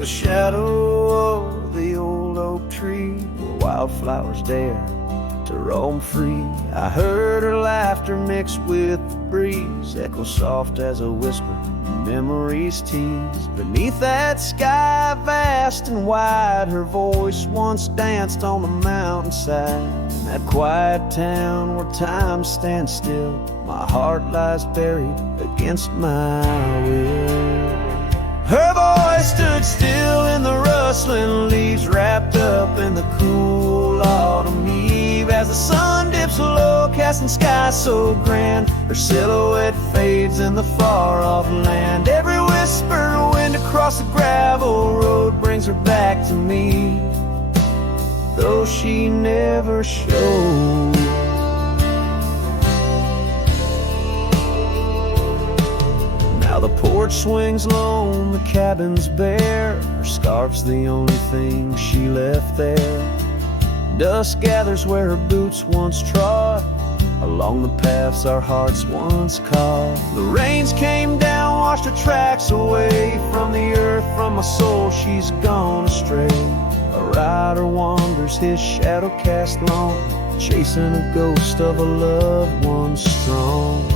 the shadow of the old oak tree where wildflowers dare to roam free. I heard her laughter mixed with the breeze, echo soft as a whisper, memories tease. Beneath that sky vast and wide, her voice once danced on the mountainside. In that quiet town where time stands still, my heart lies buried against my will. Her voice stood still in the rustling leaves, wrapped up in the cool autumn eve. As the sun dips low, casting sky so grand, her silhouette fades in the far-off land. Every whisper of wind across the gravel road brings her back to me, though she never showed. Now the porch swings lone, the cabin's bare. Her scarf's the only thing she left there. Dust gathers where her boots once trod, along the paths our hearts once caught. The rains came down, washed her tracks away from the earth, from my soul she's gone astray. A rider wanders, his shadow cast long, chasing a ghost of a loved one strong.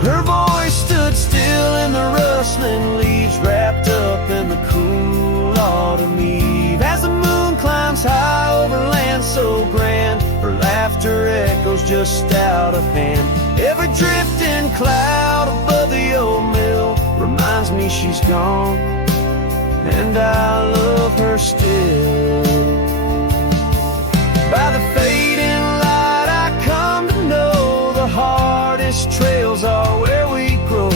Her voice stood still in the rustling leaves, wrapped up in the cool autumn eve. As the moon climbs high over land so grand, her laughter echoes just out of hand. Every drifting cloud above the old mill reminds me she's gone, and I love her still. By the fading light I come to know the hardest trails are where we grow.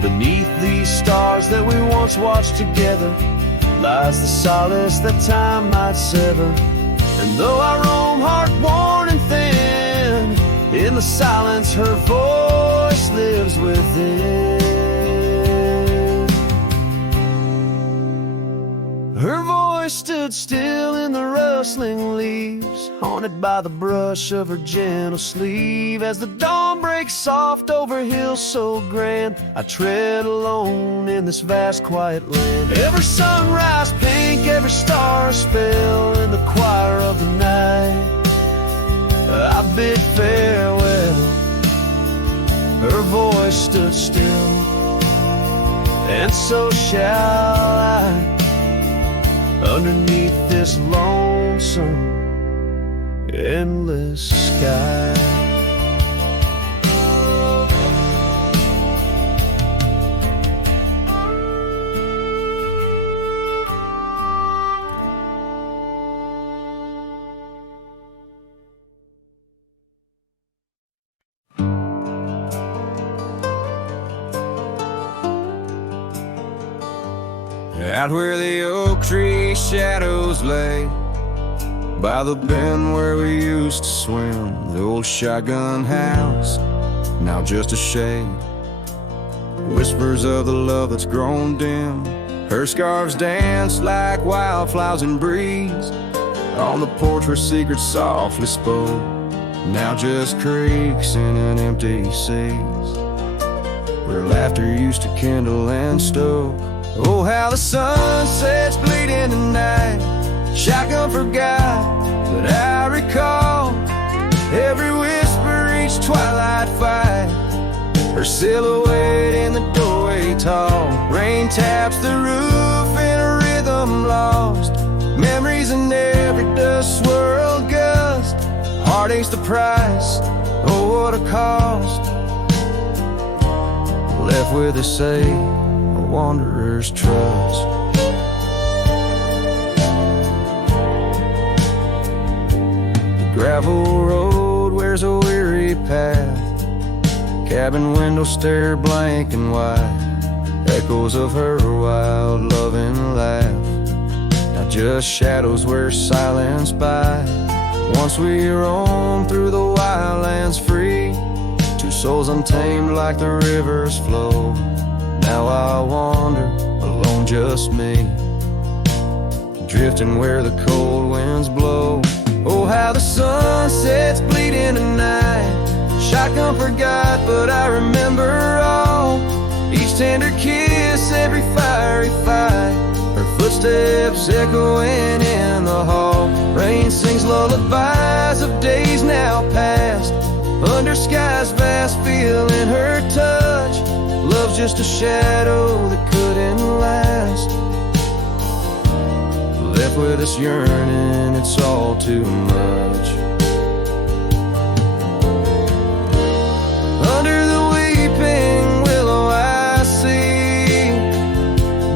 Beneath these stars that we once watched together lies the solace that time might sever. And though I roam heart-worn and thin, in the silence her voice lives within. Her voice stood still in the rustling leaves, haunted by the brush of her gentle sleeve. As the dawn breaks soft over hills so grand, I tread alone in this vast quiet land. Every sunrise pink, every star a spell, in the choir of the night I bid farewell. Her voice stood still, and so shall I, underneath this lonesome, endless sky. Out where the oak tree shadows lay, by the bend where we used to swim, the old shotgun house, now just a shade. Whispers of the love that's grown dim, her scarves dance like wildflowers in breeze. On the porch where secrets softly spoke, now just creaks in an empty seas, where laughter used to kindle and stoke. Oh, how the sun sets bleeding tonight, shotgun forgot, but I recall every whisper, each twilight fight, her silhouette in the doorway tall. Rain taps the roof in a rhythm lost, memories in every dust swirled gust. Heartache's the price, oh what a cost, left with a say, a wanderer's trust. The gravel road wears a weary path, cabin window stare blank and white, echoes of her wild loving laugh, now just shadows where silence by. Once we roam through the wildlands free, two souls untamed like the rivers flow. Now I wander alone, just me, drifting where the cold winds blow. Oh, how the sun sets bleeding tonight, shotgun forgot, but I remember all, each tender kiss, every fiery fight, her footsteps echoing in the hall. Rain sings lullabies of days now past. Under skies vast, feeling her touch. Love's just a shadow that couldn't last. Left with us yearning, it's all too much. Under the weeping willow I see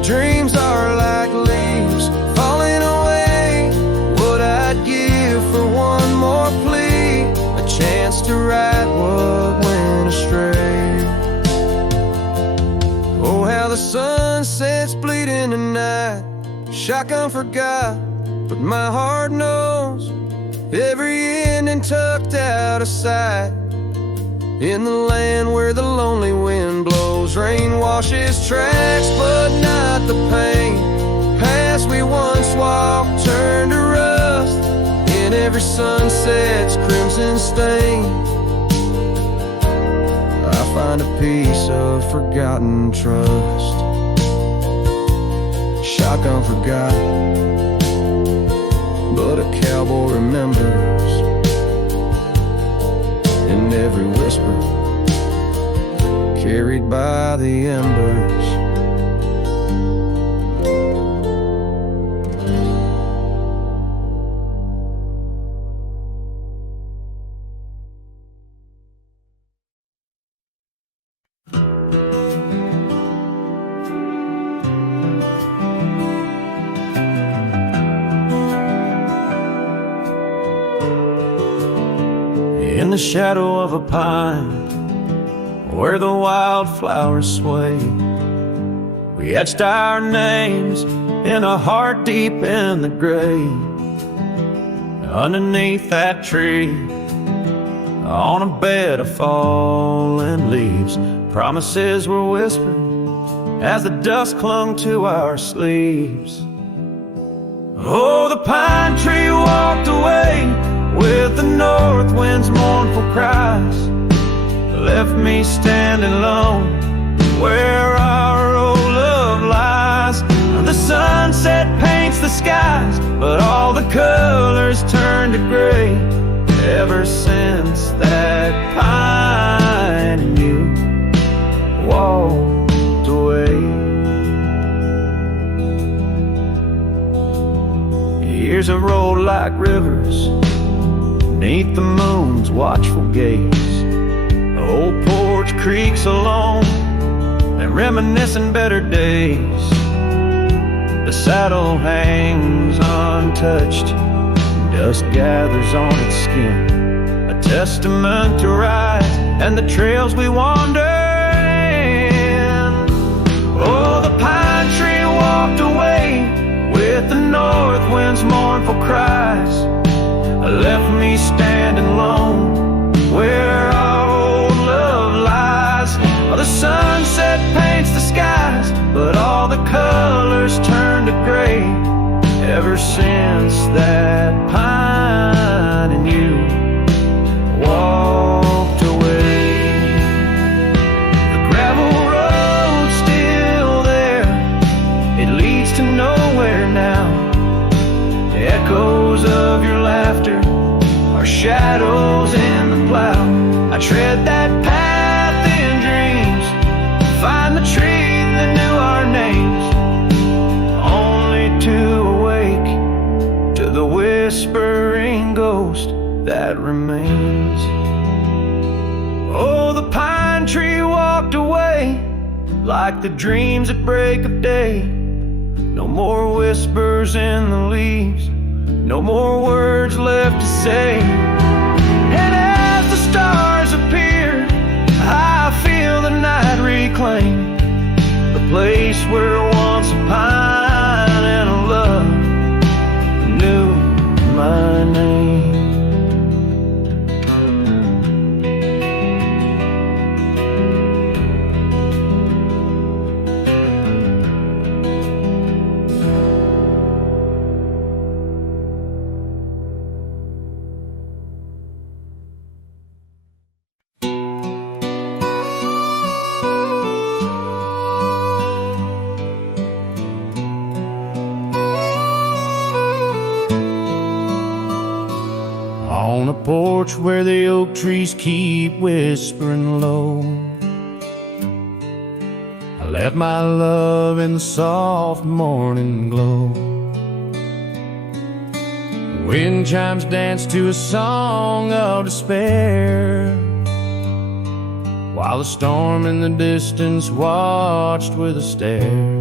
dreams are like leaves falling away. What I'd give for one more plea, a chance to right what went astray. Oh, how the sunset's bleeding tonight. Shotgun forgot, but my heart knows every ending tucked out of sight. In the land where the lonely wind blows, rain washes tracks, but not the pain. Paths we once walked turn to rust. In every sunset's crimson stain, I find a piece of forgotten trust. Shotgun forgot, but a cowboy remembers. In every whisper carried by the embers. In the shadow of a pine, where the wildflowers sway, we etched our names in a heart deep in the grave. Underneath that tree, on a bed of fallen leaves, promises were whispered as the dust clung to our sleeves. Oh, the pine tree walked away with the north wind's mournful cries, left me standing alone where our old love lies. The sunset paints the skies, but all the colors turn to gray. Ever since that pine and you walked away, years have rolled like rivers beneath the moon's watchful gaze. The old porch creaks alone and reminiscing better days. The saddle hangs untouched, dust gathers on its skin, a testament to rise and the trails we wander in. Oh, the pine tree walked away with the north wind's mournful cries, left me standing alone where our old love lies. Oh, the sunset paints the skies, but all the colors turn to gray. Ever since that pine and you walked away. The gravel road's still there, it leads to nowhere now. Echoes of your laughter are shadows in the plow. I tread that path in dreams, find the tree that knew our names, only to awake to the whispering ghost that remains. Oh, the pine tree walked away like the dreams at break of day. No more whispers in the leaves, no more words left to say. And as the stars appear, I feel the night reclaim the place where once a pine and a love knew my name. where the oak trees keep whispering low. I left my love in the soft morning glow. Wind chimes dance to a song of despair, while the storm in the distance watched with a stare.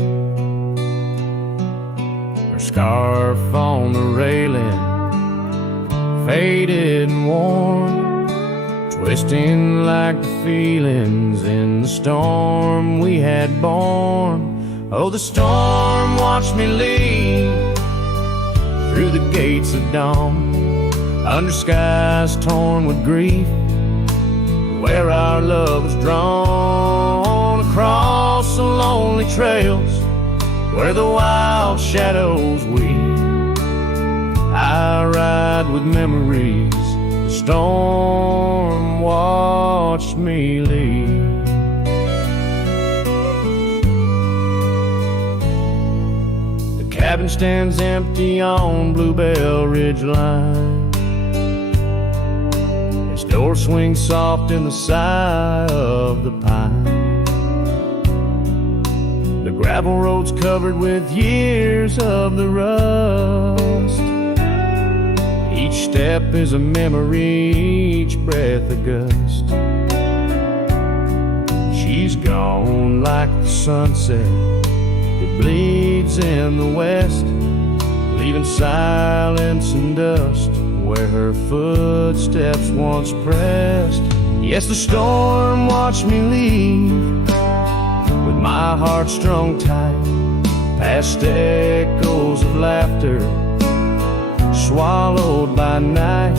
Her scarf on the railing, faded and worn, twisting like the feelings in the storm we had borne. Oh, the storm watched me leave through the gates of dawn, under skies torn with grief, where our love was drawn, across the lonely trails where the wild shadows weep. I ride with memories, the storm watched me leave. The cabin stands empty on Bluebell Ridge line. Its door swings soft in the sigh of the pine. The gravel road's covered with years of the rust. Each step is a memory, each breath a gust. She's gone like the sunset that bleeds in the west, leaving silence and dust where her footsteps once pressed. Yes, the storm watched me leave with my heart strung tight, past echoes of laughter swallowed by night,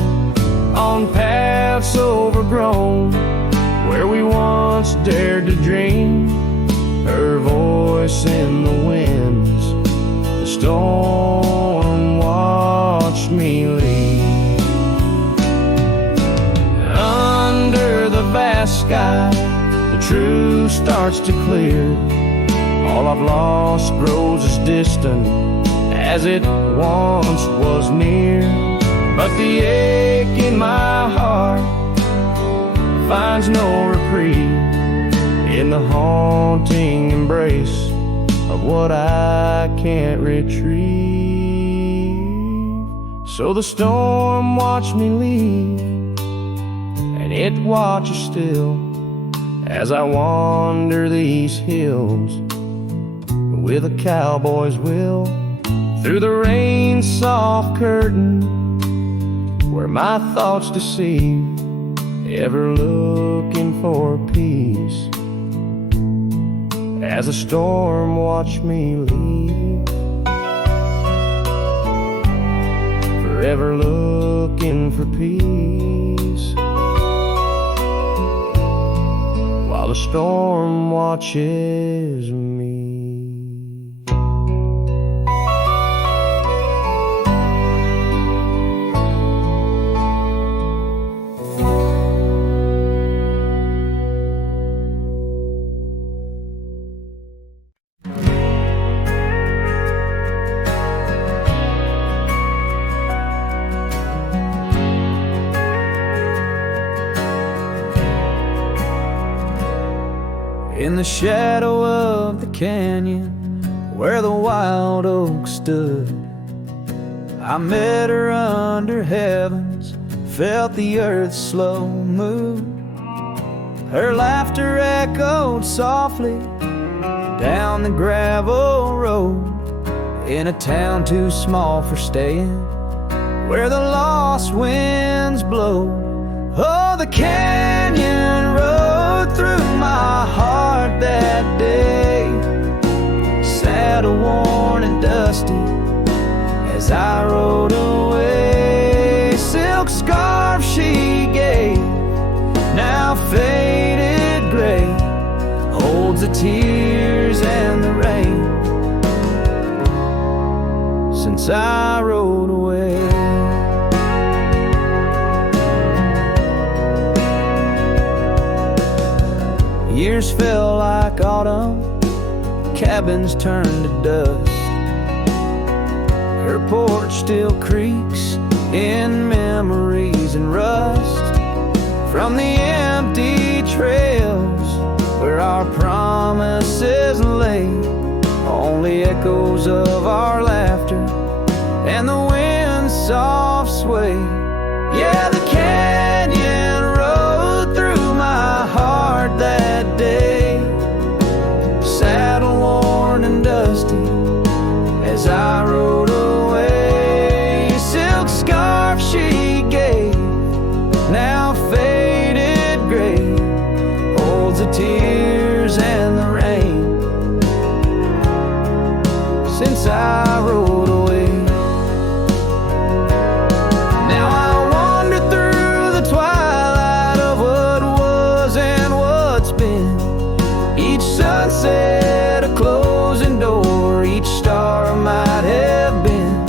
on paths overgrown where we once dared to dream. Her voice in the winds, the storm watched me leave. Under the vast sky, the truth starts to clear. All I've lost grows as distant as it once was near. But the ache in my heart finds no reprieve in the haunting embrace of what I can't retrieve. So the storm watched me leave, and it watches still as I wander these hills with a cowboy's will, through the rain's soft curtain where my thoughts deceive, ever looking for peace as a storm watched me leave, forever looking for peace while the storm watches me. In the shadow of the canyon where the wild oak stood, I met her under heavens, felt the earth's slow move. Her laughter echoed softly down the gravel road, in a town too small for staying, where the lost winds blow. Oh, the canyon rode through my heart that day, saddle worn and dusty as I rode away. Silk scarf she gave, now faded gray, holds the tears and the rain since I rode away. Years fell like autumn, cabins turned to dust. Her porch still creaks in memories and rust. from the empty trails where our promises lay, only echoes of our laughter and the wind's soft sway. Yeah, the canyon rode through my heart that day, saddle worn and dusty as I rode away. Silk scarf she gave, now faded gray, holds the tears and the rain since I rode away. Now I wander through the twilight of what was and what's been. Each sunset a closing door, each star might have been.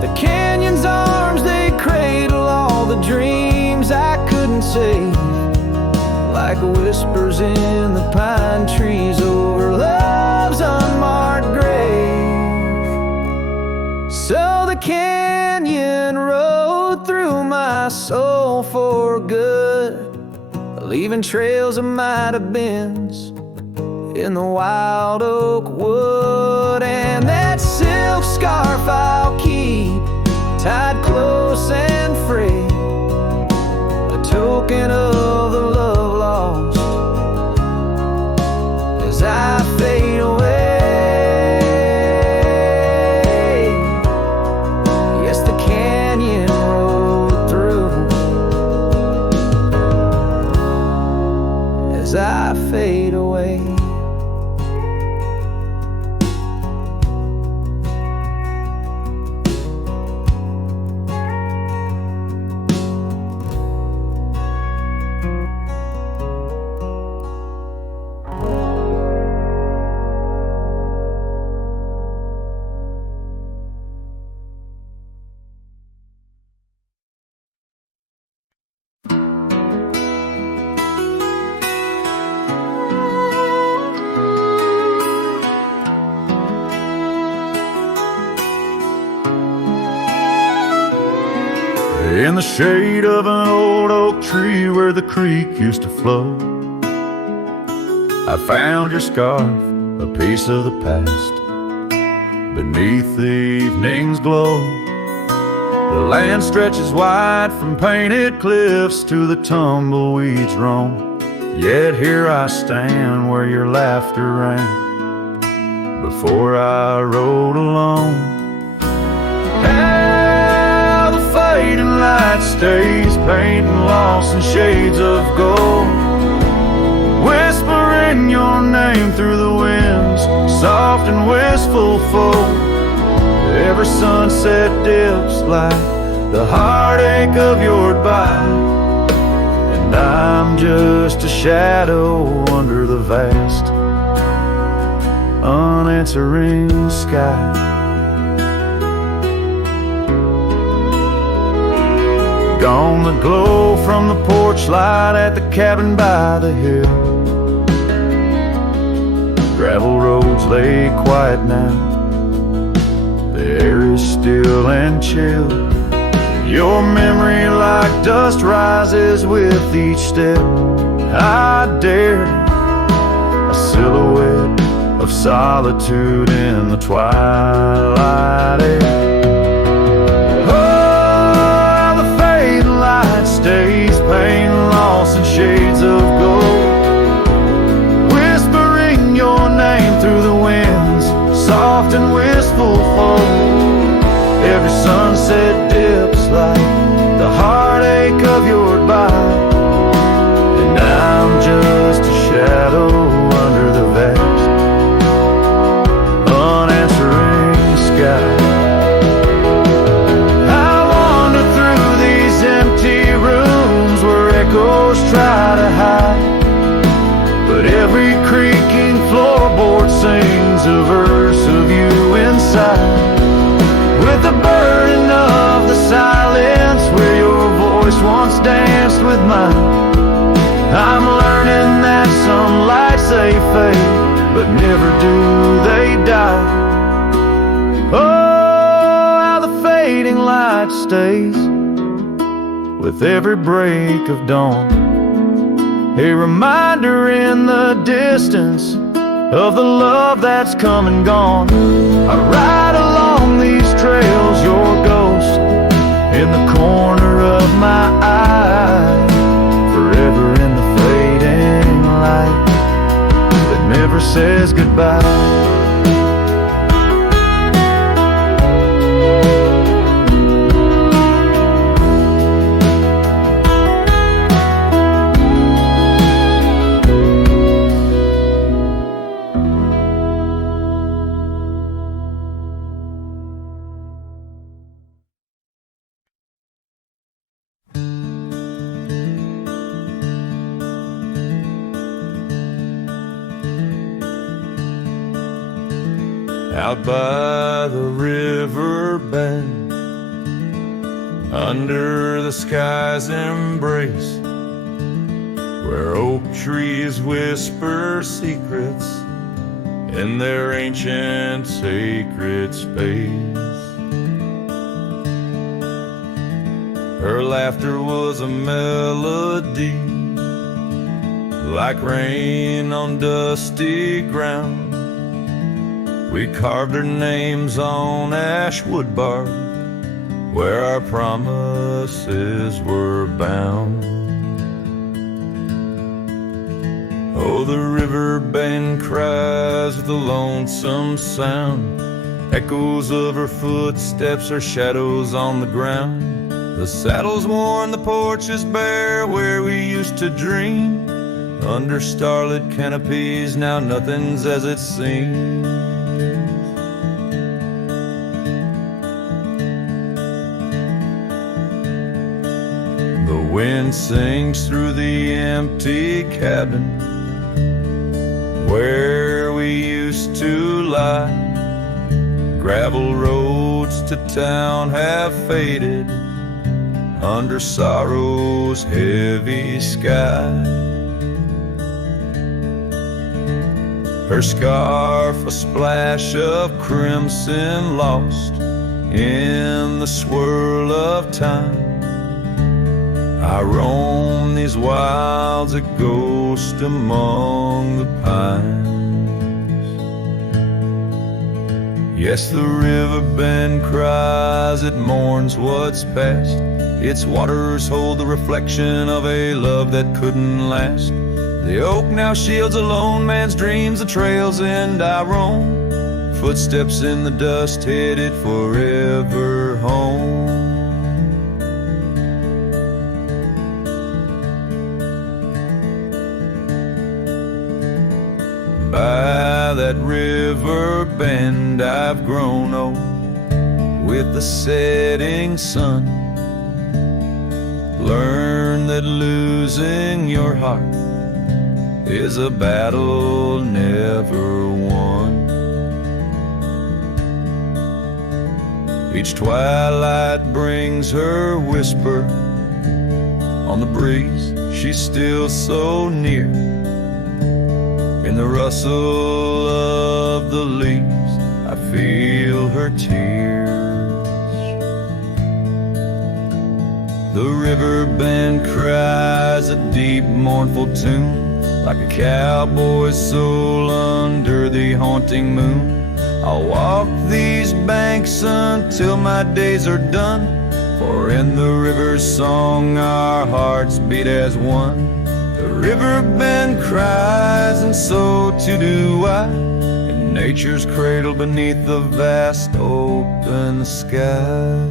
The canyon's arms, they cradle all the dreams I couldn't save, like whispers in the pine trees over love's unmarked grave. So the canyon rode through my soul for good, leaving trails of might have beens in the wild oak wood. And that silk scarf I'll keep tied close and free, a token of the love lost as I fade away. Yes, the canyon rolled through as I fade away. In the shade of an old oak tree where the creek used to flow, I found your scarf, a piece of the past, beneath the evening's glow. The land stretches wide from painted cliffs to the tumbleweeds roam, yet here I stand where your laughter rang before I rode alone. How the fading light stays, painting lost in shades of gold, whispering your name through the winds, soft and wistful fold. Every sunset dips like the heartache of your goodbye, and I'm just a shadow under the vast, unanswering sky. Gone the glow from the porch light at the cabin by the hill. Gravel roads lay quiet now, the air is still and chill. Your memory like dust rises with each step I dare, a silhouette of solitude in the twilight air. Stays, pain lost in shades of gold, whispering your name through the winds, soft and wistful fold. Every sunset dips like the heartache of your goodbye, and I'm just a shadow under the vast, unanswering sky. Echoes try to hide, but every creaking floorboard sings a verse of you inside. With the burden of the silence where your voice once danced with mine, I'm learning that some lights they fade, but never do they die. Oh, how the fading light stays, with every break of dawn. A reminder in the distance of the love that's come and gone. I ride along these trails, your ghost in the corner of my eye, forever in the fading light that never says goodbye. Out by the river bend, under the sky's embrace, where oak trees whisper secrets in their ancient sacred space. Her laughter was a melody, like rain on dusty ground. We carved our names on ash wood bark, where our promises were bound. Oh, the river bend cries with a lonesome sound, echoes of her footsteps, her shadows on the ground. The saddle's worn, the porch is bare, where we used to dream. Under starlit canopies, now nothing's as it seems. The wind sings through the empty cabin where we used to lie. Gravel roads to town have faded under sorrow's heavy sky. Her scarf a splash of crimson lost in the swirl of time. I roam these wilds, a ghost among the pines. Yes, the river bend cries, it mourns what's past. Its waters hold the reflection of a love that couldn't last. The oak now shields a lone man's dreams, the trail's end I roam. Footsteps in the dust headed forever home. By that river bend I've grown old with the setting sun. Learn that losing your heart is a battle never won. Each twilight brings her whisper on the breeze. She's still so near. In the rustle of the leaves, I feel her tears. The river bend cries a deep, mournful tune, like a cowboy's soul under the haunting moon. I'll walk these banks until my days are done, for in the river's song our hearts beat as one. The river bend cries, and so too do I, in nature's cradle beneath the vast open sky.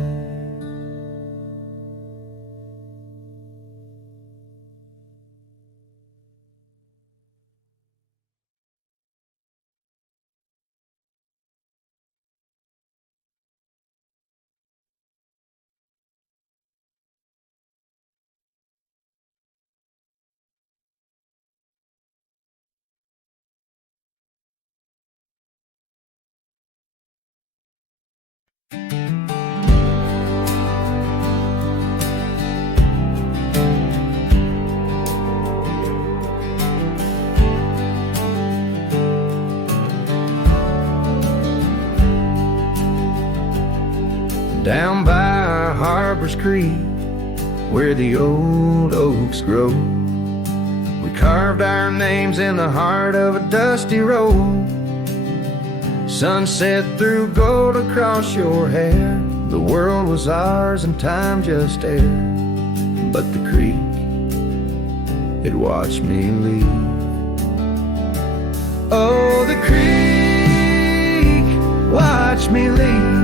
Down by Harbor's Creek, where the old oaks grow. We carved our names in the heart of a dusty road. Sunset threw gold across your hair. The world was ours and time just air. But the creek, it watched me leave. Oh, the creek watched me leave.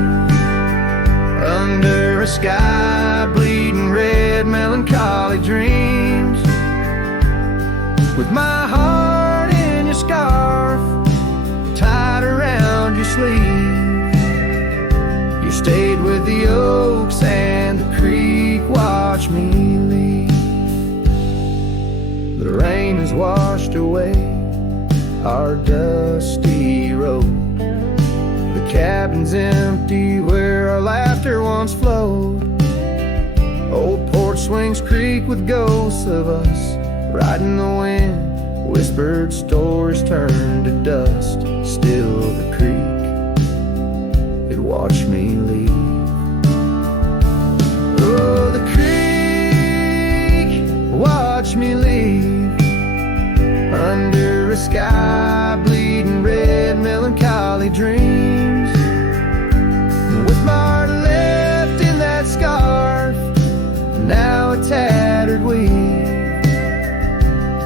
Under a sky bleeding red, melancholy dreams. With my heart in your scarf, tied around your sleeve. You stayed with the oaks and the creek watched me leave. The rain has washed away our dusty road. The cabin's empty where our laughter once flowed. Old porch swings creak with ghosts of us riding the wind. Whispered stories turn to dust. Still the creek, it watched me leave. Oh, the creek watched me leave. Under a sky bleeding red, melancholy dreams. With my heart left in that scarf, now a tattered weed.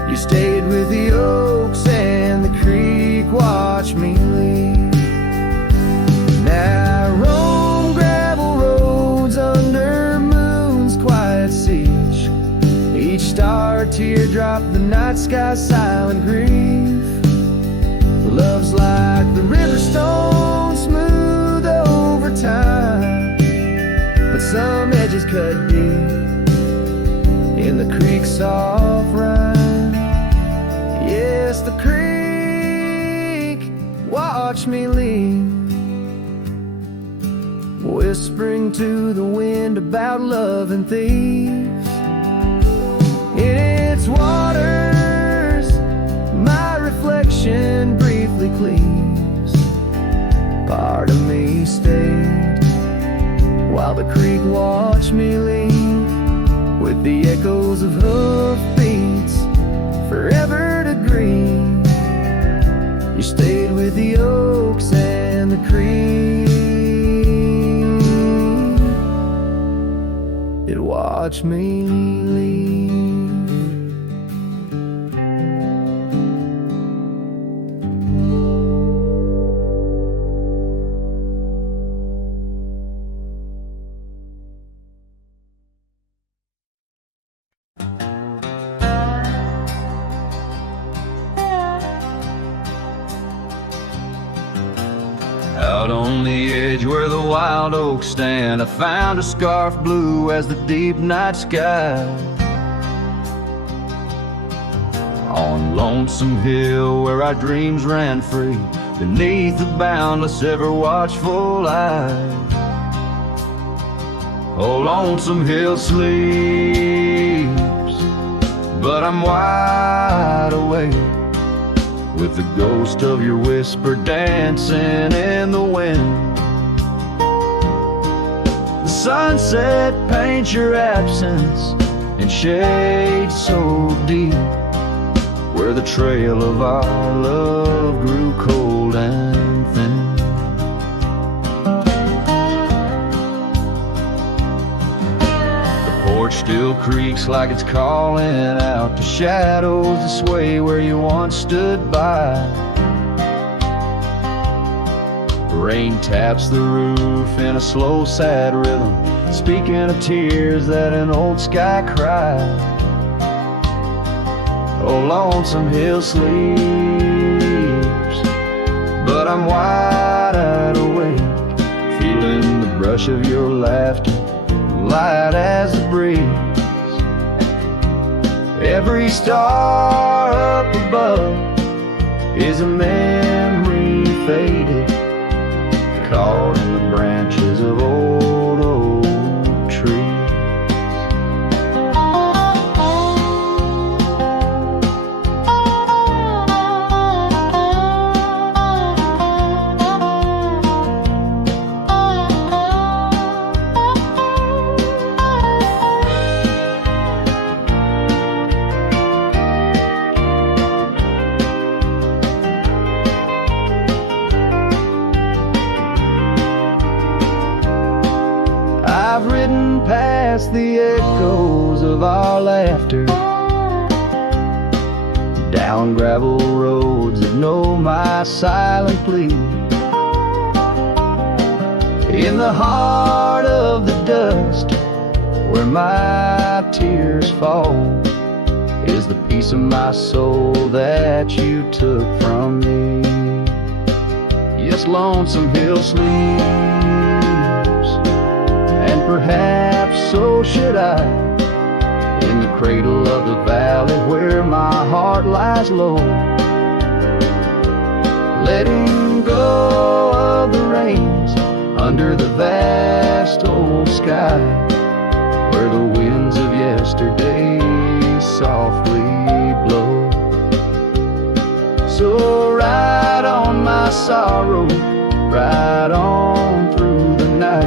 You stayed with the oaks and the creek watched me leave. Now I roam gravel roads under moon's quiet siege. Each star teardrop, the night sky's silent grief. Love's like the river stone, smooth over time. But some edges cut deep in the creek's soft rhyme. Yes, the creek watched me leave. Whispering to the wind about love and thieves. In its waters, my reflection briefly cleaves. Part of me stayed while the creek watched me leave. With the echoes of hoofbeats forever to grieve. You stayed with the oaks and the creek, it watched me leave. Out on the edge where the wild oaks stand, I found a scarf blue as the deep night sky. On Lonesome Hill where our dreams ran free, beneath the boundless ever watchful eye. Oh, Lonesome Hill sleeps, but I'm wide awake, with the ghost of your whisper dancing in the wind. The sunset paints your absence in shade so deep, where the trail of our love grew cold and thin. The porch still creaks like it's calling out to shadows that sway where you once stood by. Rain taps the roof in a slow, sad rhythm, speaking of tears that an old sky cried. Oh, Lonesome Hill sleeps, but I'm wide awake, feeling the brush of your laughter, light as the breeze. Every star up above is a memory faded, caught in the branches of old oak trees. of our laughter, down gravel roads that know my silent plea. In the heart of the dust, where my tears fall, is the piece of my soul that you took from me. Yes, lonesome hill sleeps, and perhaps so should I, in the cradle of the valley where my heart lies low, letting go of the reins under the vast old sky, where the winds of yesterday softly blow. So ride on my sorrow, ride on through the night.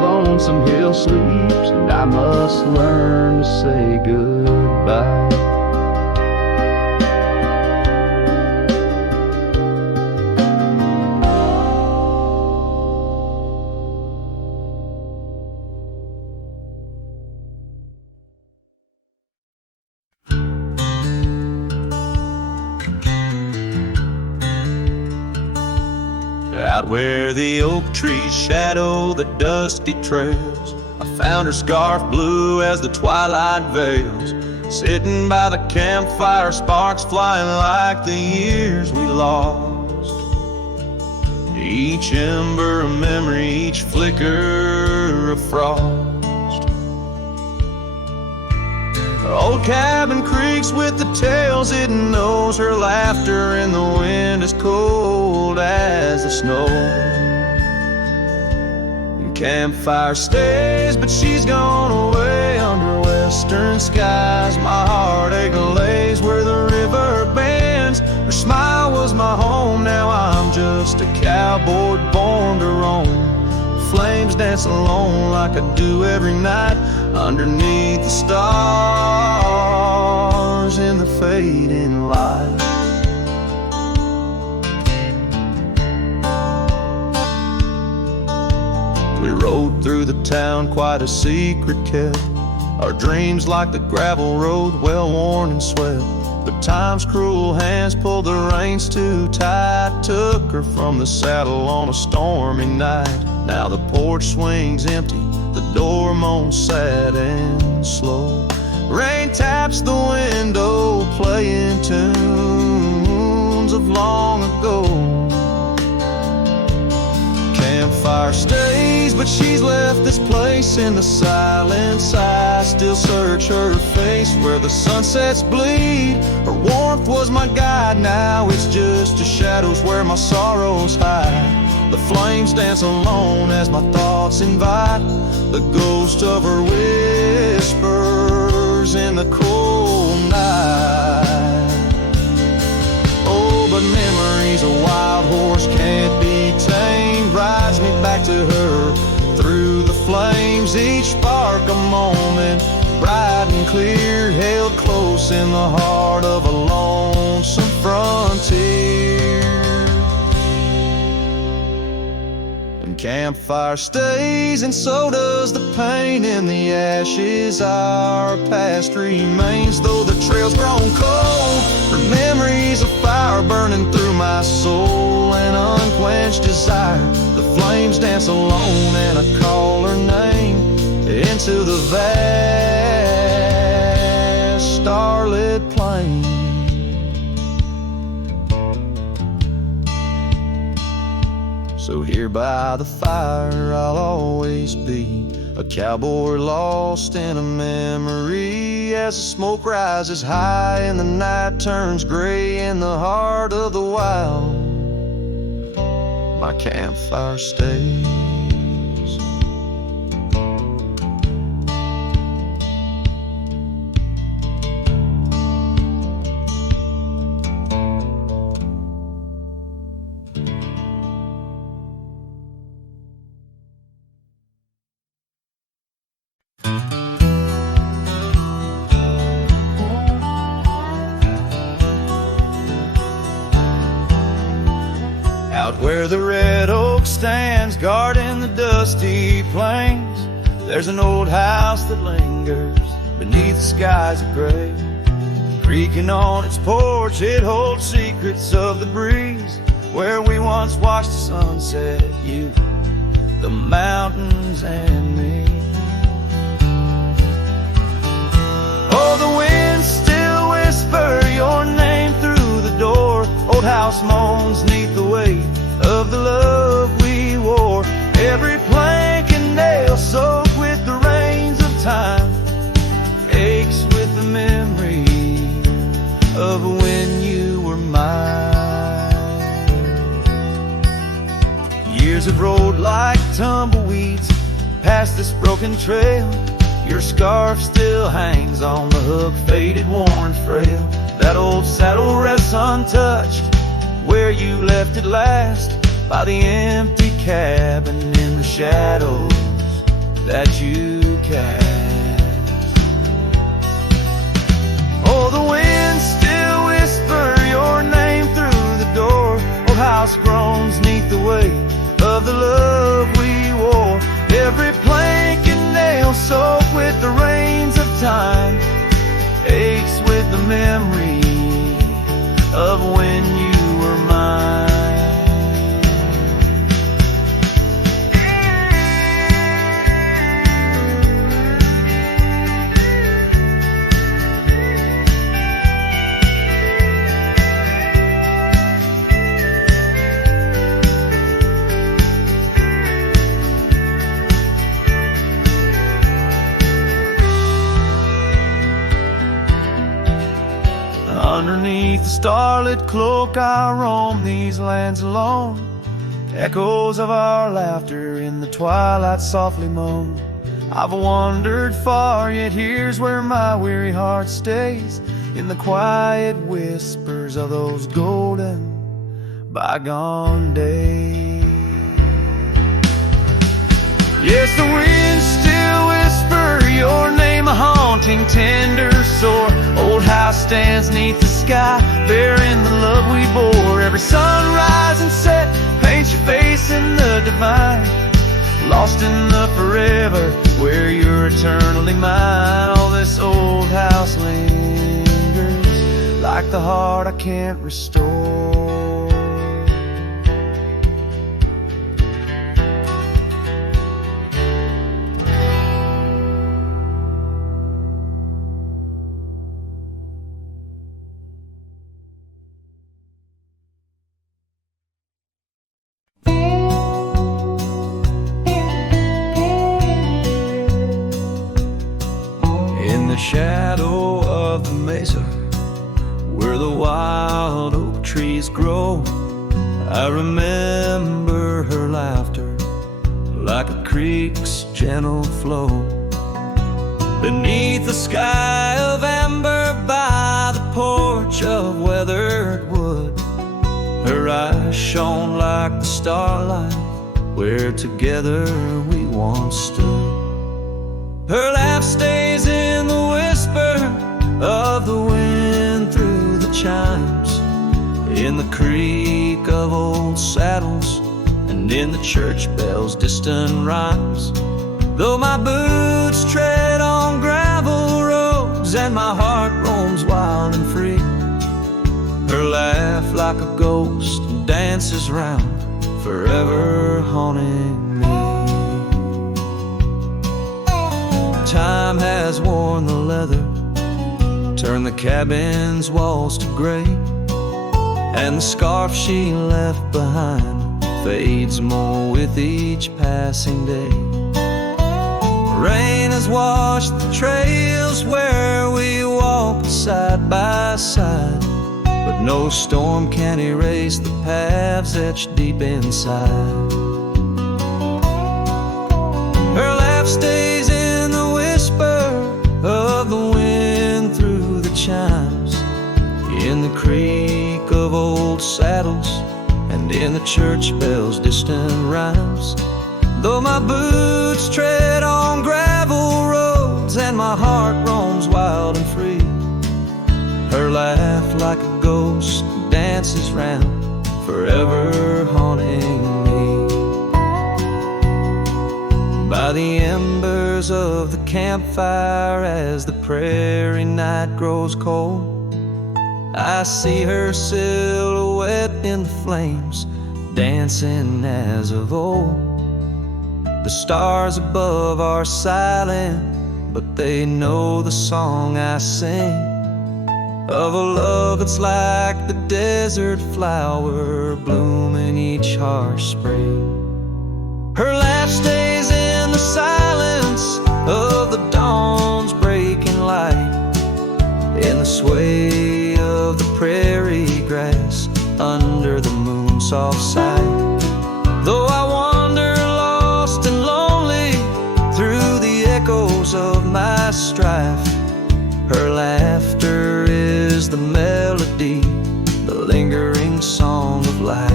Lonesome hill sleeps, and I must learn to say goodbye. Out where the oak trees shadow the dusty trails, I found her scarf blue as the twilight veils. Sitting by the campfire, sparks flying like the years we lost. Each ember a memory, each flicker a frost. Her old cabin creaks with the tales it knows, her laughter in the wind as cold as the snow. And campfire stays, but she's gone away under western skies. My heartache lays where the river bends. Her smile was my home, now I'm just a cowboy born to roam. Flames dance alone like I do every night, underneath the stars in the fading light. We rode through the town, quite a secret kept. Our dreams like the gravel road, well worn and swept. But time's cruel hands pulled the reins too tight, took her from the saddle on a stormy night. Now the porch swings empty, the door moans sad and slow. Rain taps the window, playing tunes of long ago. Campfire stays, but she's left this place in the silence. I still search her face where the sunsets bleed. Her warmth was my guide, now it's just the shadows where my sorrows hide. The flames dance alone as my thoughts invite the ghost of her whispers in the cold night. Oh, but memories, a wild horse can't be tamed, rides me back to her through the flames. Each spark a moment, bright and clear, held close in the heart of a lonesome frontier. Campfire stays, and so does the pain in the ashes. Our past remains, though the trail's grown cold. Her memories of fire burning through my soul, an unquenched desire. The flames dance alone, and I call her name into the vast starlit plain. So here by the fire I'll always be, a cowboy lost in a memory. As the smoke rises high and the night turns gray in the heart of the wild, my campfire stays. Where the red oak stands guarding the dusty plains, there's an old house that lingers beneath the skies of gray. Creaking on its porch, it holds secrets of the breeze, where we once watched the sunset, you, the mountains, and me. Oh, the winds still whisper your name through the door. Old house moans neath the weight of the love we wore. Every plank and nail soaked with the rains of time aches with the memory of when you were mine. Years have rolled like tumbleweeds past this broken trail. Your scarf still hangs on the hook, faded, worn, frail. That old saddle rests untouched where you left it last, by the empty cabin in the shadows that you cast. Oh, the winds still whisper your name through the door. Old house groans neath the weight of the love we wore. Every plank and nail soaked with the rains of time aches with the memory of when you were mine. Underneath the starlit cloak I roam these lands alone. Echoes of our laughter in the twilight softly moan. I've wandered far, yet here's where my weary heart stays, in the quiet whispers of those golden bygone days. Yes, the winds still whisper your name, a haunting, tender, sore. Old house stands neath the sky, bearing the love we bore. Every sunrise and set paints your face in the divine, lost in the forever where you're eternally mine. All this old house lingers like the heart I can't restore. Shadow of the mesa where the wild oak trees grow, I remember her laughter like a creek's gentle flow. Beneath the sky of amber by the porch of weathered wood, her eyes shone like the starlight where together we once stood. Her laugh stays in the whisper of the wind through the chimes, in the creak of old saddles and in the church bells' distant rhymes. Though my boots tread on gravel roads and my heart roams wild and free, her laugh like a ghost dances round, forever haunting me. Time has worn the leather, turned the cabin's walls to gray, and the scarf she left behind fades more with each passing day. Rain has washed the trails where we walked side by side, but no storm can erase the paths etched deep inside. Her laugh stays in the of the wind through the chimes, in the creak of old saddles and in the church bells' distant rhymes. Though my boots tread on gravel roads and my heart roams wild and free, her laugh like a ghost dances round, forever haunting me. By the embers of the campfire as the prairie night grows cold. I see her silhouette in the flames, dancing as of old. The stars above are silent, but they know the song I sing, of a love that's like the desert flower blooming each harsh spring. Her laugh stays in the silence of the dawn's breaking light, in the sway of the prairie grass under the moon's soft sight. Though I wander lost and lonely through the echoes of my strife, her laughter is the melody, the lingering song of life.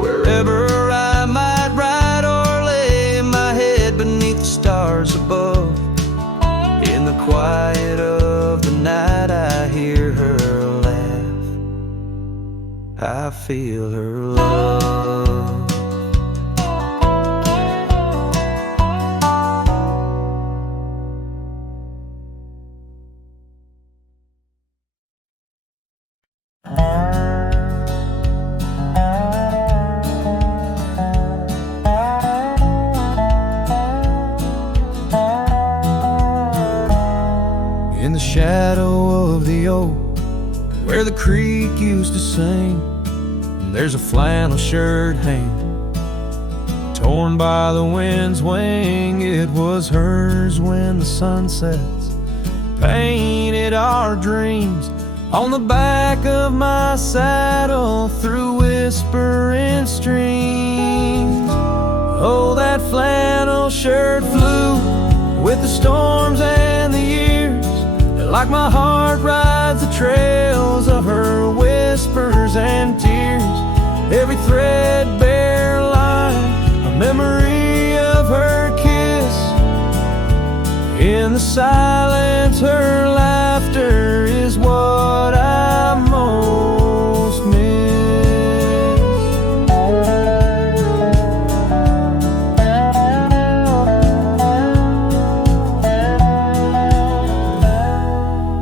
Wherever I might ride or lay my head beneath the stars above, in the quiet of the night I hear her laugh, I feel her love. In the shadow of the oak, where the creek used to sing, there's a flannel shirt hanging, torn by the wind's wing. It was hers when the sun sets painted our dreams on the back of my saddle through whispering streams. Oh, that flannel shirt flew with the storms and the years, like my heart rides the trails of her whispers and tears. Every threadbare line, a memory of her kiss. In the silence, her laughter is what I most miss.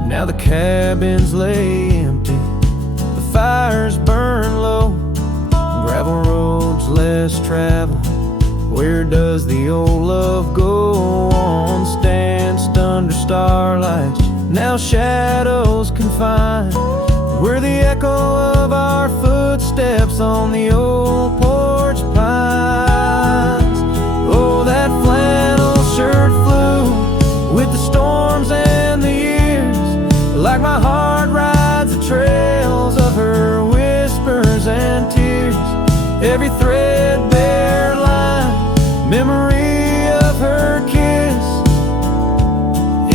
Now the cabins lay empty, the fires burn low, gravel roads less traveled. Where does the old love go? On stanched under starlights, now shadows confined. We're the echo of our footsteps on the old porch pines. Oh, that flannel shirt flew with the storms and the years, like my heart rides the trails of her whispers and tears. Every threadbare line, memory of her kiss.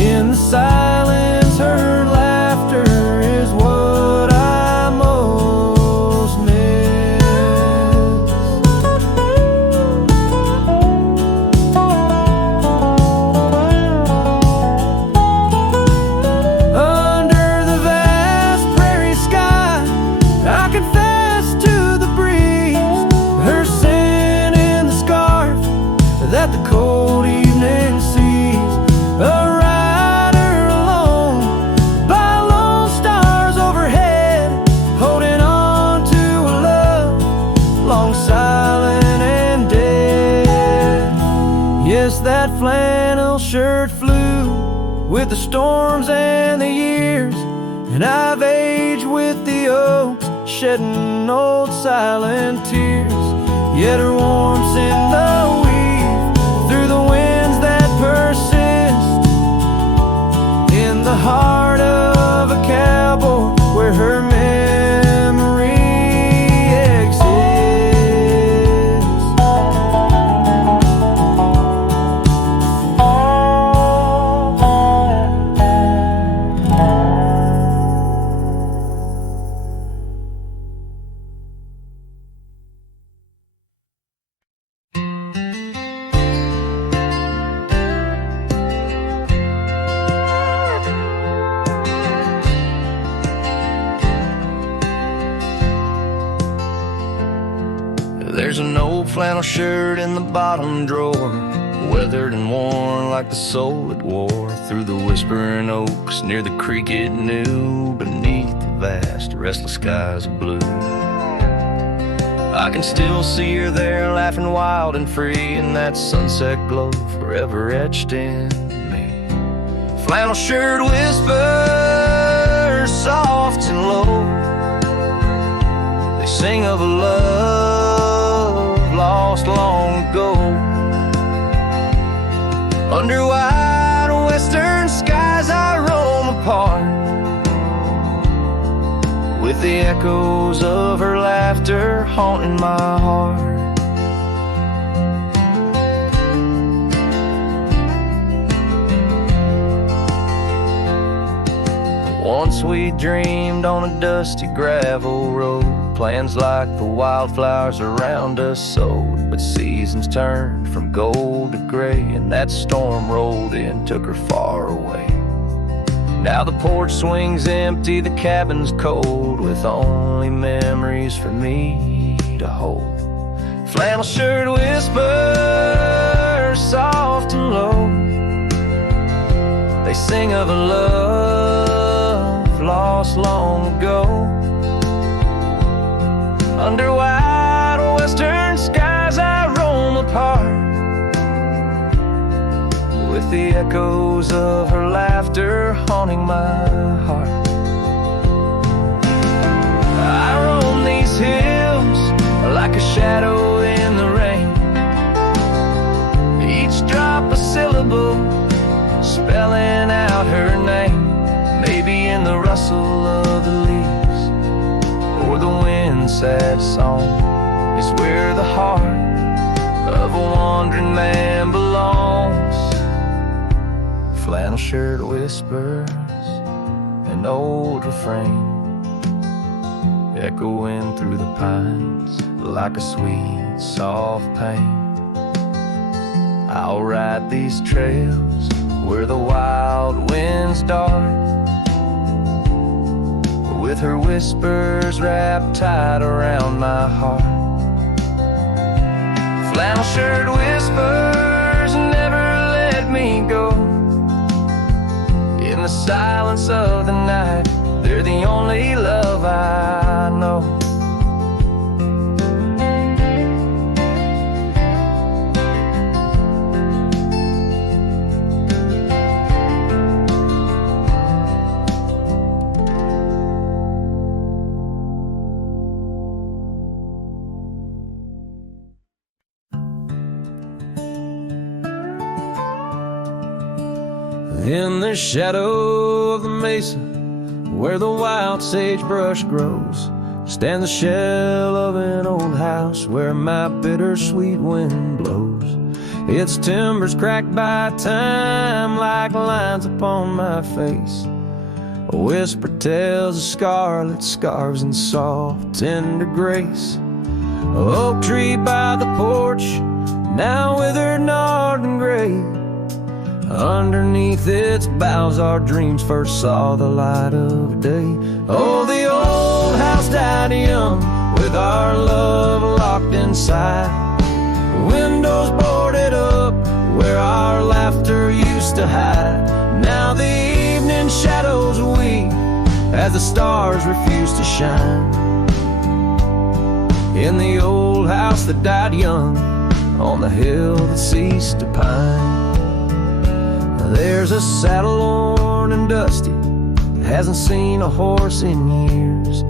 In the silence, her laughter is what I most miss. Under the vast prairie sky, I confess to the breeze, her scent in the scarf that the cold evening sees. A rider alone by lone stars overhead, holding on to a love long silent and dead. Yes, that flannel shirt flew with the storms and the years, and I've aged with the oaks, shedding old silent tears. Yet her warmth's in the weave, through the winds that persist, in the heart of a cowboy where her memory exists. There's an old flannel shirt in the bottom drawer, weathered and worn like the soul it wore through the whispering oaks near the creek it knew, beneath the vast restless skies of blue. I can still see her there, laughing wild and free in that sunset glow forever etched in me. Flannel shirt whispers soft and low, they sing of a love lost long ago. Under wide western skies I roam apart, with the echoes of her laughter haunting my heart. Once we dreamed on a dusty gravel road, plans like the wildflowers around us sowed, but seasons turned from gold to gray, and that storm rolled in, took her far away. Now the porch swings empty, the cabin's cold, with only memories for me to hold. Flannel shirt whispers soft and low, they sing of a love lost long ago. Under wide western skies I roam apart, with the echoes of her laughter haunting my heart. I roam these hills like a shadow in the rain, each drop a syllable spelling out her name. Maybe in the rustle of the leaves or the wind's sad song is where the heart of a wandering man belongs. Flannel shirt whispers, an old refrain, echoing through the pines like a sweet, soft pain. I'll ride these trails where the wild winds dart, with her whispers wrapped tight around my heart. Flannel shirt whispers never let me go. In the silence of the night, they're the only love I know. In the shadow of the mesa, where the wild sagebrush grows, stands the shell of an old house where my bittersweet wind blows. Its timbers cracked by time like lines upon my face. A whisper tells of scarlet scarves and soft tender grace. A oak tree by the porch, now withered, gnarled and gray. Underneath its boughs our dreams first saw the light of day. Oh, the old house died young, with our love locked inside. Windows boarded up where our laughter used to hide. Now the evening shadows weep as the stars refuse to shine. In the old house that died young, on the hill that ceased to pine. There's a saddle worn and dusty, hasn't seen a horse in years,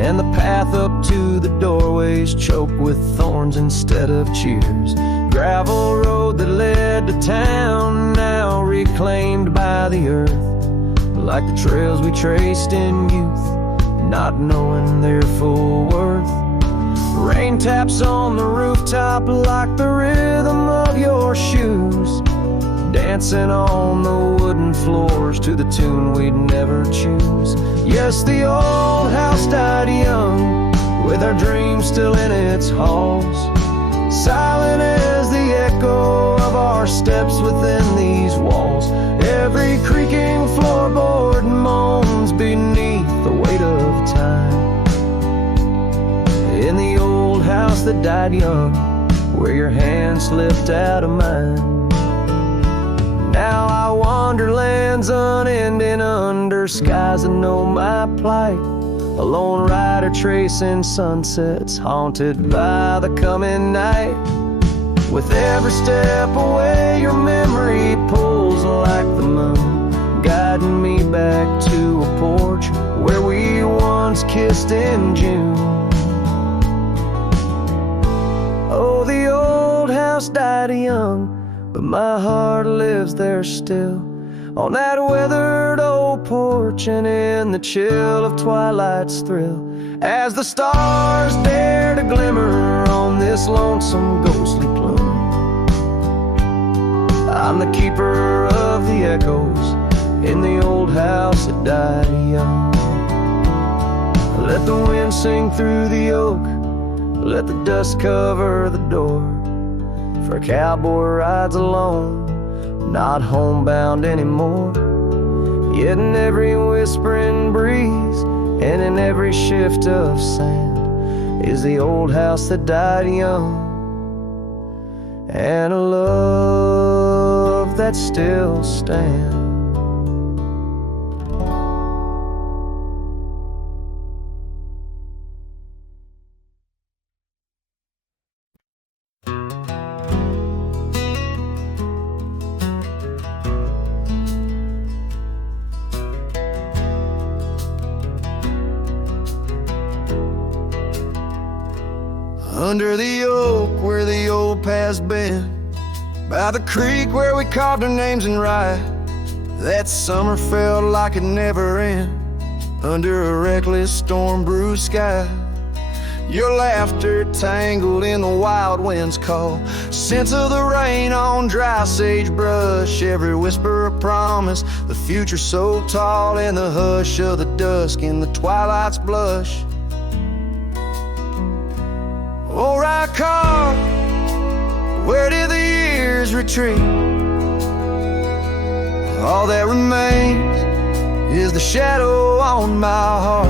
and the path up to the doorway's choked with thorns instead of cheers. Gravel road that led to town, now reclaimed by the earth, like the trails we traced in youth, not knowing their full worth. Rain taps on the rooftop like the rhythm of your shoes, dancing on the wooden floors to the tune we'd never choose. Yes, the old house died young, with our dreams still in its halls, silent as the echo of our steps within these walls. Every creaking floorboard moans beneath the weight of time. In the old house that died young, where your hand slipped out of mine, Now I wander lands unending under skies that know my plight. A lone rider tracing sunsets, haunted by the coming night. With every step away, your memory pulls like the moon, guiding me back to a porch where we once kissed in June. Oh, the old house died young, but my heart lives there still, on that weathered old porch and in the chill of twilight's thrill. As the stars dare to glimmer on this lonesome ghostly plume, I'm the keeper of the echoes in the old house that died young. Let the wind sing through the oak, let the dust cover the door, for a cowboy rides alone, not homebound anymore. Yet in every whispering breeze and in every shift of sand is the old house that died young, and a love that still stands. Under the oak where the old path's been, by the creek where we carved our names in rye, that summer felt like it never end, under a reckless storm-bruised sky. Your laughter tangled in the wild wind's call, scent of the rain on dry sagebrush, every whisper of promise, the future so tall in the hush of the dusk, in the twilight's blush. Oh, right car, where did the years retreat? All that remains is the shadow on my heart,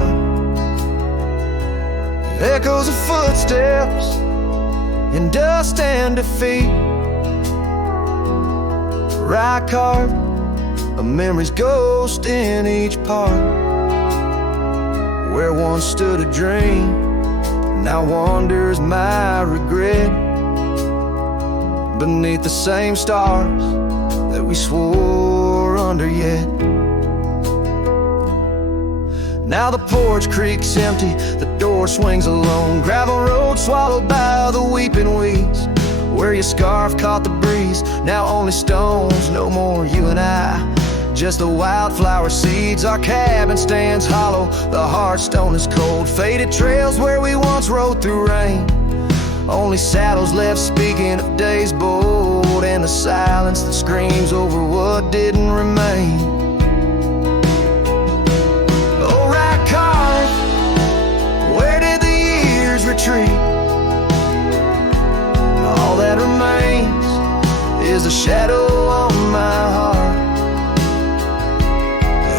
echoes of footsteps in dust and defeat. Right car, a memory's ghost in each part, where once stood a dream, now wanders my regret, beneath the same stars that we swore under yet. Now the porch creaks empty, the door swings alone, gravel road swallowed by the weeping weeds, where your scarf caught the breeze, now only stones, no more you and I, just the wildflower seeds. Our cabin stands hollow, the hearthstone is cold, faded trails where we once rode through rain, only saddles left speaking of days bold, and the silence that screams over what didn't remain. Oh, right car, where did the years retreat? All that remains is the shadow on my heart,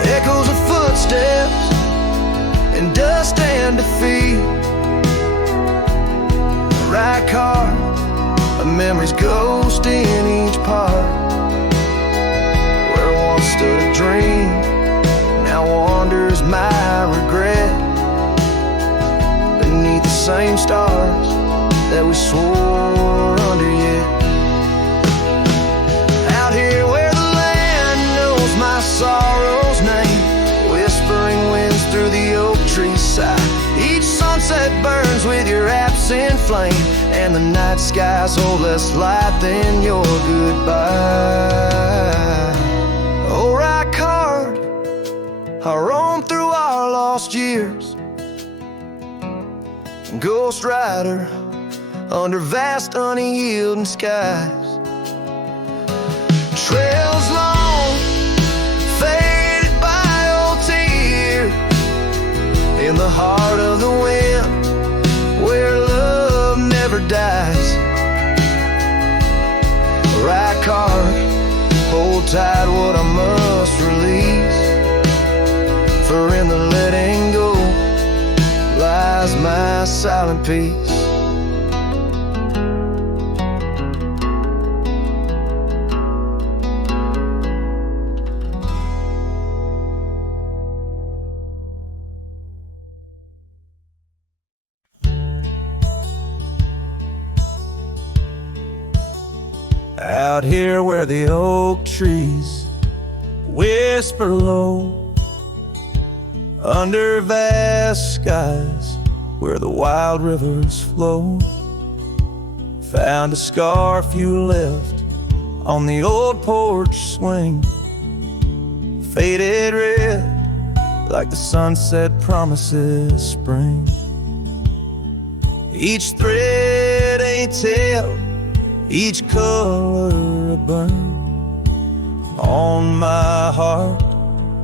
echoes of footsteps in dust and defeat. Right car, a memory's ghost in each part, where once stood a dream, now wanders my regret, beneath the same stars that we swore under yet. Out here where the land knows my sorrow's name, whispering winds through the oak tree side, each sunset burns with your absent flame, and the night skies hold less light than your goodbye. Oh, right card, I roam through our lost years, ghost rider under vast unyielding skies, trails long faded by old tears, in the heart of the wind where love never dies. Right card, hold tight what I must release, for in the letting go lies my silent peace. Out here where the oak trees whisper low, under vast skies where the wild rivers flow, found a scarf you left on the old porch swing, faded red like the sunset promises spring. Each thread a tale, each color a burn on my heart,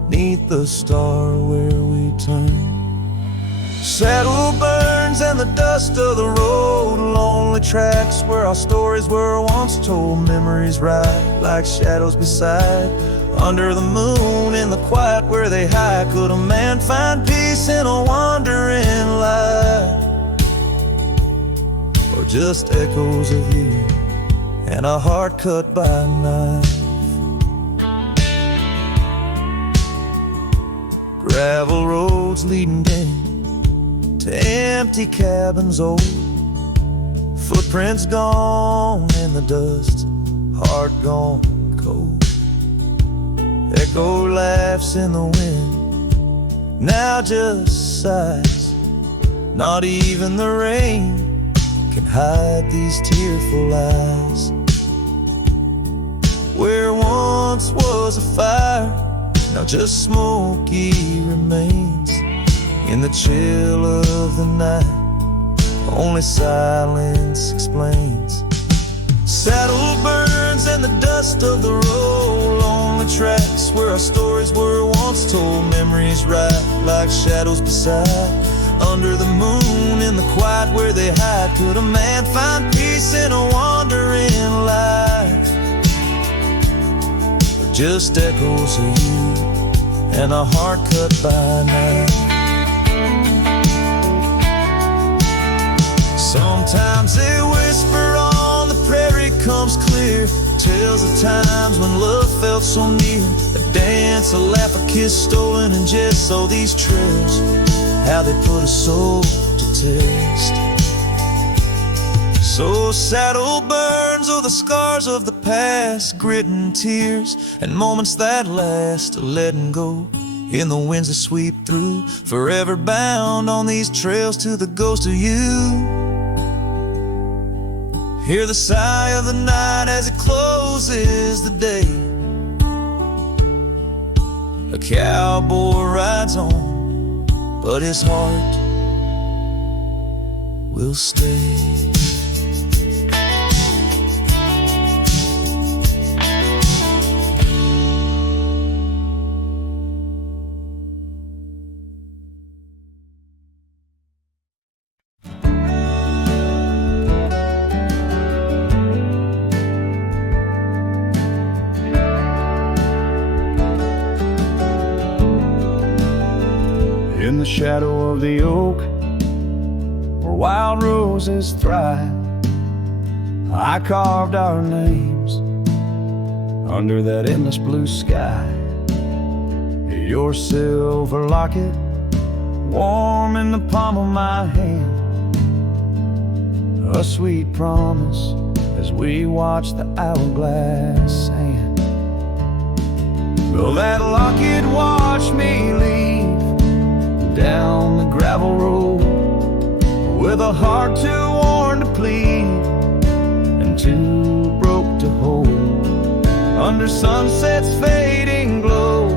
'neath the star where we turn. Saddle burns and the dust of the road, lonely tracks where our stories were once told. Memories ride like shadows beside, under the moon in the quiet where they hide. Could a man find peace in a wandering light, or just echoes of you and a heart cut by a knife? Gravel roads leading down to empty cabins old, footprints gone in the dust, heart gone cold. Echo laughs in the wind, now just sighs. Not even the rain can hide these tearful eyes. Where once was a fire, now just smoky remains. In the chill of the night, only silence explains. Saddle burns and the dust of the road, lonely tracks where our stories were once told. Memories ride like shadows beside, under the moon in the quiet where they hide. Could a man find peace in a wandering life, or just echoes of you and a heart cut by night? Sometimes they whisper on the prairie comes clear, tales of times when love felt so near. A dance, a laugh, a kiss stolen and just so these trails, how they put a soul to test. So saddle burns, oh the scars of the past, grit and tears and moments that last, a letting go in the winds that sweep through, forever bound on these trails to the ghost of you. Hear the sigh of the night as it closes the day. A cowboy rides on, but his heart will stay. In the shadow of the oak, where wild roses thrive, I carved our names under that endless blue sky. Your silver locket, warm in the palm of my hand, a sweet promise as we watch the hourglass sand. Will that locket watch me leave down the gravel road, with a heart too worn to plead and too broke to hold, under sunset's fading glow,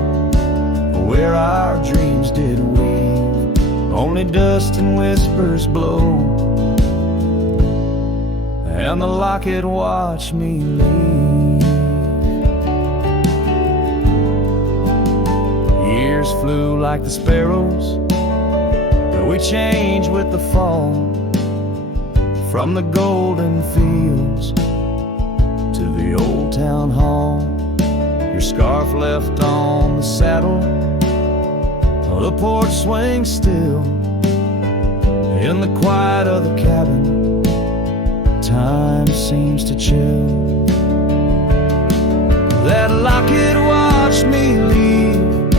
where our dreams did weave, only dust and whispers blow, and the locket watched me leave. Years flew like the sparrows, we changed with the fall, from the golden fields to the old town hall. Your scarf left on the saddle, the porch swings still. In the quiet of the cabin, time seems to chill. That locket watched me leave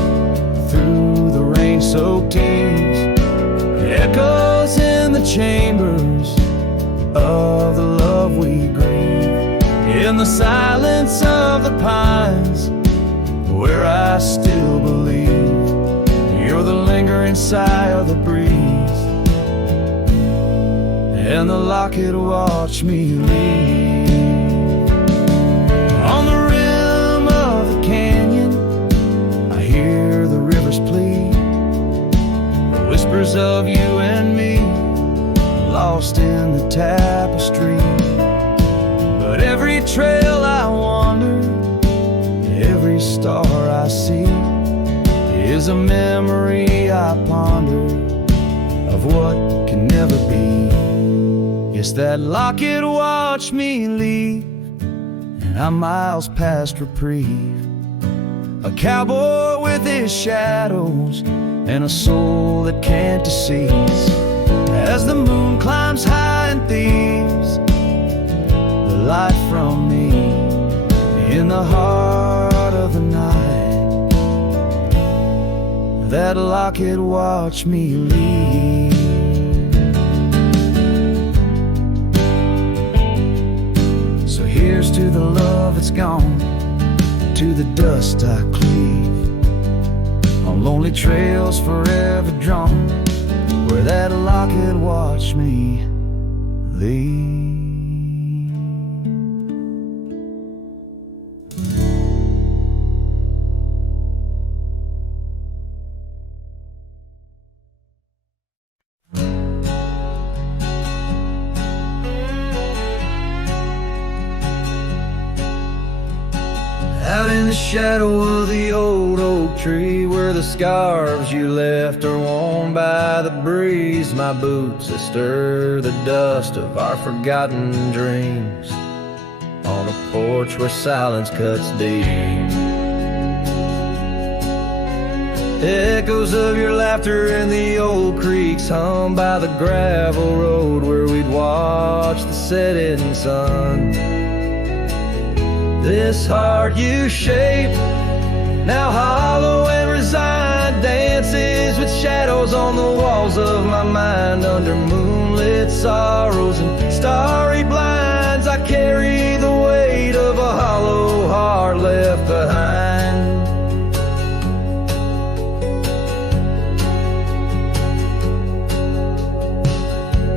through the rain-soaked teens, echoes in the chambers of the love we grieve. in the silence of the pines, where I still believe you're the lingering sigh of the breeze, and the locket watch me leave. On the rim of the canyon, I hear the rivers plead, the whispers of you and me, lost in the tapestry. But every trail I wander, every star I see, is a memory I ponder of what can never be. Yes, that locket watched me leave, and I'm miles past reprieve. A cowboy with his shadows and a soul that can't deceive. As the moon climbs high and thieves the light from me in the heart of the night, that locket watch me leave. So here's to the love that's gone, to the dust I cleave, on lonely trails forever drawn, where that locket watch me leave. Out in the shadow of the old oak tree, where the scarves you left are worn by the breeze, my boots that stir the dust of our forgotten dreams, on a porch where silence cuts deep. Echoes of your laughter in the old creeks hum by the gravel road, where we'd watch the setting sun. This heart you shape, now hollow and resigned, dances with shadows on the walls of my mind. Under moonlit sorrows and starry blinds, I carry the weight of a hollow heart left behind.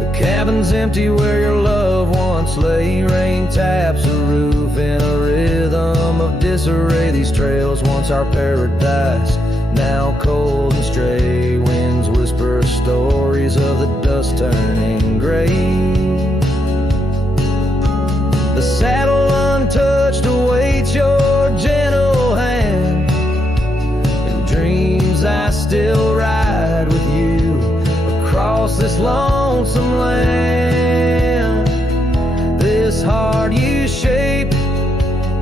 The cabin's empty where your love once lay, rain taps the roof in a rhythm of disarray. These trails once our paradise, now cold and stray. Winds whisper stories of the dust turning gray. The saddle untouched awaits your gentle hand, in dreams I still ride with you across this lonesome land. This heart you shape,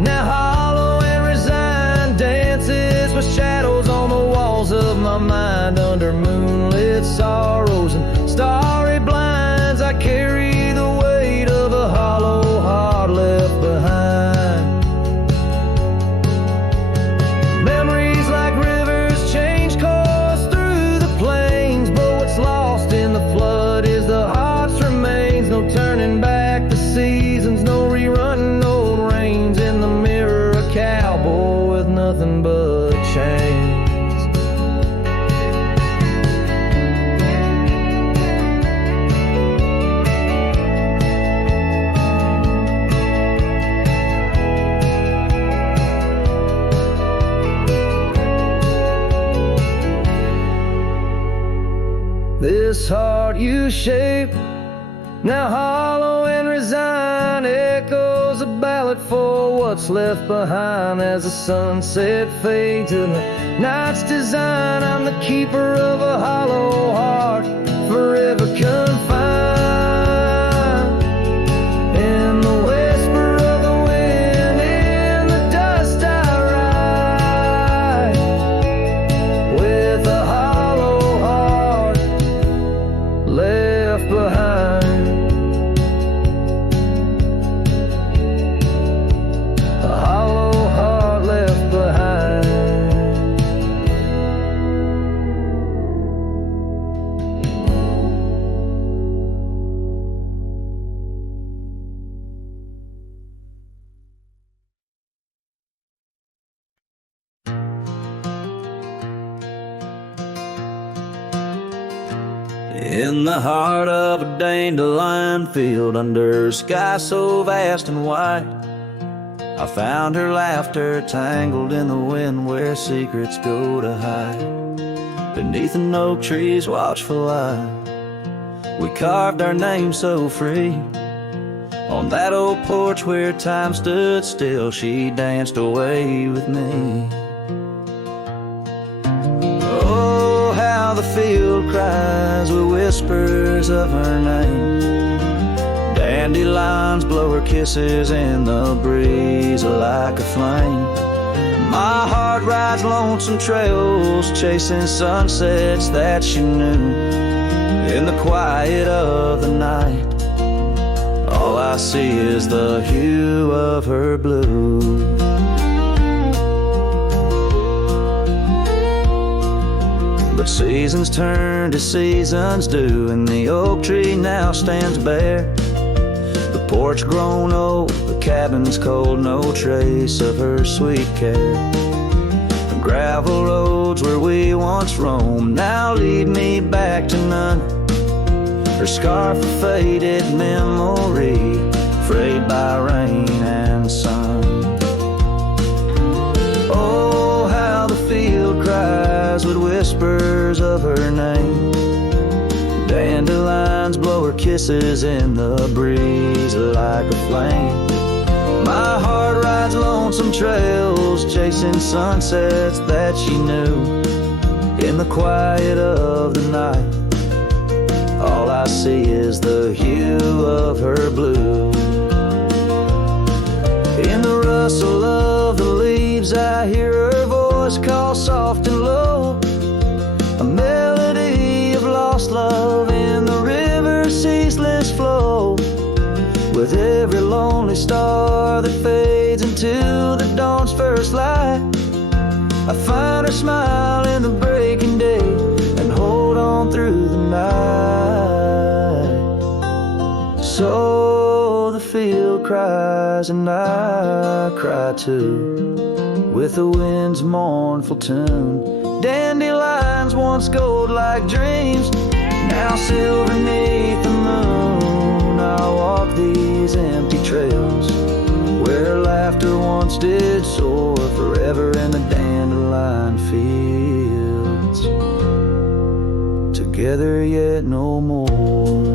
now hollow and resigned, dances with shadows on the walls of my mind. Under moonlit sorrows and starry blinds, I carry the weight of a hollow heart left behind. Memories like rivers change course through the plains, but what's lost in the flood is the heart's remains. No turning back the seasons, no rerunning old reins. In the mirror, a cowboy with nothing but chains. This heart you shape, now hollow and resigned, echoes a ballad for what's left behind. As the sunset fades in the night's design, I'm the keeper of a hollow heart, forever confined. In the whisper of the wind, in the dust I ride, with a hollow heart left behind. A hollow heart left behind. In the heart of a dandelion field, under a sky so vast and white, I found her laughter tangled in the wind where secrets go to hide. Beneath an oak tree's watchful eye, we carved our name so free. On that old porch where time stood still, she danced away with me. Oh, how the field cries with whispers of her name. Dandelions blow her kisses in the breeze like a flame. My heart rides lonesome trails, chasing sunsets that she knew. In the quiet of the night, all I see is the hue of her blue. But seasons turn to seasons do, and the oak tree now stands bare. The porch grown old, the cabin's cold, no trace of her sweet care. The gravel roads where we once roamed now lead me back to none. Her scarf a faded memory, frayed by rain and sun. Oh, how the field cries with whispers of her name. Dandelions blow her kisses in the breeze like a flame. My heart rides lonesome trails, chasing sunsets that she knew. In the quiet of the night, all I see is the hue of her blue. In the rustle of the leaves, I hear her voice call soft and low. A melody of lost love in the river's ceaseless flow. With every lonely star that fades into the dawn's first light, I find her smile in the breaking day and hold on through the night. So the field cries and I cry too, with the wind's mournful tune. Dandelions once gold like dreams, now silver beneath the moon. I'll walk these empty trails where laughter once did soar, forever in the dandelion fields, together yet no more.